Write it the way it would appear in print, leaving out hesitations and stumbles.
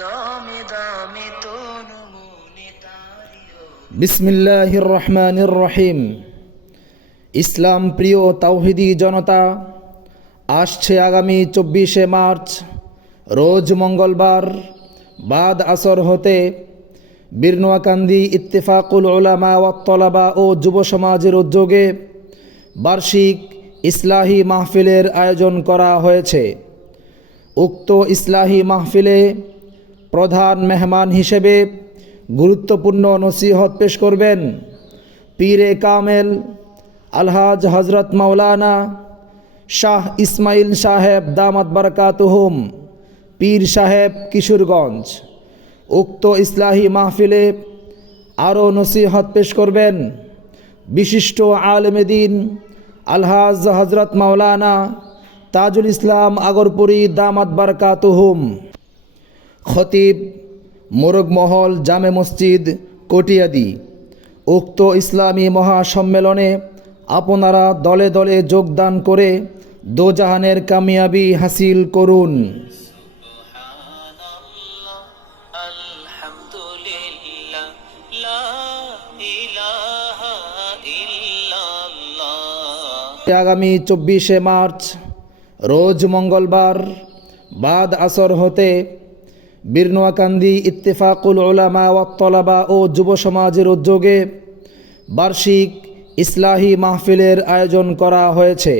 দমে দমে তনু মনে তারি বিসমিল্লাহির রহমানির রহিম। ইসলাম প্রিয় তাওহিদি জনতা, আসছে আগামী 24শে মার্চ রোজ মঙ্গলবার বাদ আসর হতে বীরনোয়াকান্দি ইত্তেফাকুল উলামা ওয়াত তলাবা ও যুব সমাজের উদ্যোগে বার্ষিক ইসলাহি মাহফিলের আয়োজন করা হয়েছে। উক্ত ইসলাহি মাহফিলে প্রধান মেহমান হিসেবে গুরুত্বপূর্ণ নসিহত পেশ করবেন পীরে কামেল আলহাজ হজরত মাওলানা শাহ ইসমাইল সাহেব দামাত বারাকাতুহুম, পীর সাহেব, কিশোরগঞ্জ। উক্ত ইসলাহি মাহফিলে আরও নসিহত পেশ করবেন বিশিষ্ট আলেমে দ্বীন আলহাজ হজরত মাওলানা তাজুল ইসলাম আগরপুরি দামাত বারাকাতুহুম, খতিব মোরগমহল জামে মসজিদ কটিয়াদি। উক্ত ইসলামী মহাসম্মেলনে আপনারা দলে দলে যোগদান করে দোজাহানের কামিয়াবি হাসিল করুন। সুবহানাল্লাহ, আলহামদুলিল্লাহ, লা ইলাহা ইল্লাল্লাহ। আগামী 24শে মার্চ রোজ মঙ্গলবার বাদ আসর হতে বীরনোয়াকান্দি ইত্তেফাকুল উলামা ওয়াত তলাবা ও যুব সমাজের উদ্যোগে বার্ষিক ইসলাহি মাহফিলের আয়োজন করা হয়েছে।